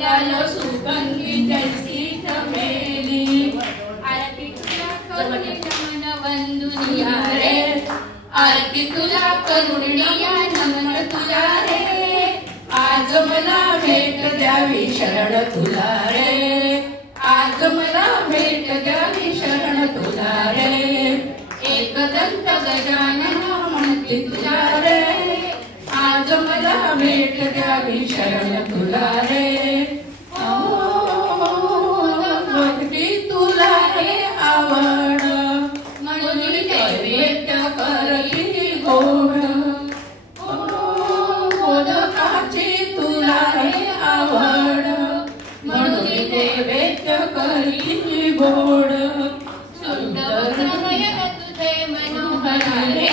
यालो सुगंधी जैसी चमेली आरती तुला करुणिया मन वंदुनिया रे आरती तुला करुणिया नमन तुला रे आज मला भेट द्यावी शरण तुला रे आज मला भेट द्यावी शरण तुला रे एकदंत गजानन म्हणते तुला रे आज मला भेट द्यावी शरण तुला रे भक्ती तुला रे आवड म्हणून नैवेद्य करती गोड मोदकाची तुला रे आवड म्हणून नैवेद्य करती गोड सुंदर नयन तुझे मनोहर रे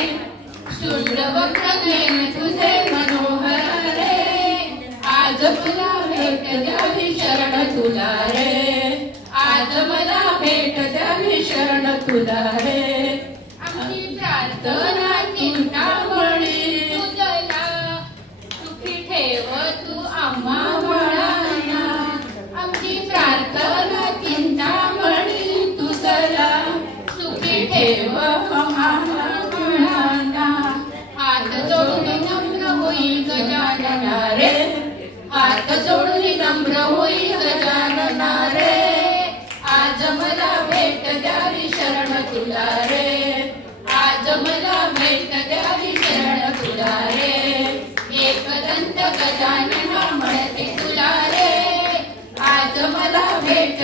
सुंदर नयन तुझे मनोहर रे आज तुला भेट द्यावी शरण तुला रे आज मला भेट द्यावी शरण तुला रे आमची प्रार्थना चिंतामणी तुझला सुखी ठेव तू आम्हा बाळांना आमची प्रार्थना चिंतामणी तुझला सुखी ठेव आम्हा बाळांना हात जोडून नम्र होई गजानना रे हात जोडून नम्र होई गजानना रे आज मला भेट द्यावी शरण तुला रे आज मला भेट द्यावी शरण तुला रे एकदंत गजानन म्हणते तुला रे आज मला भेट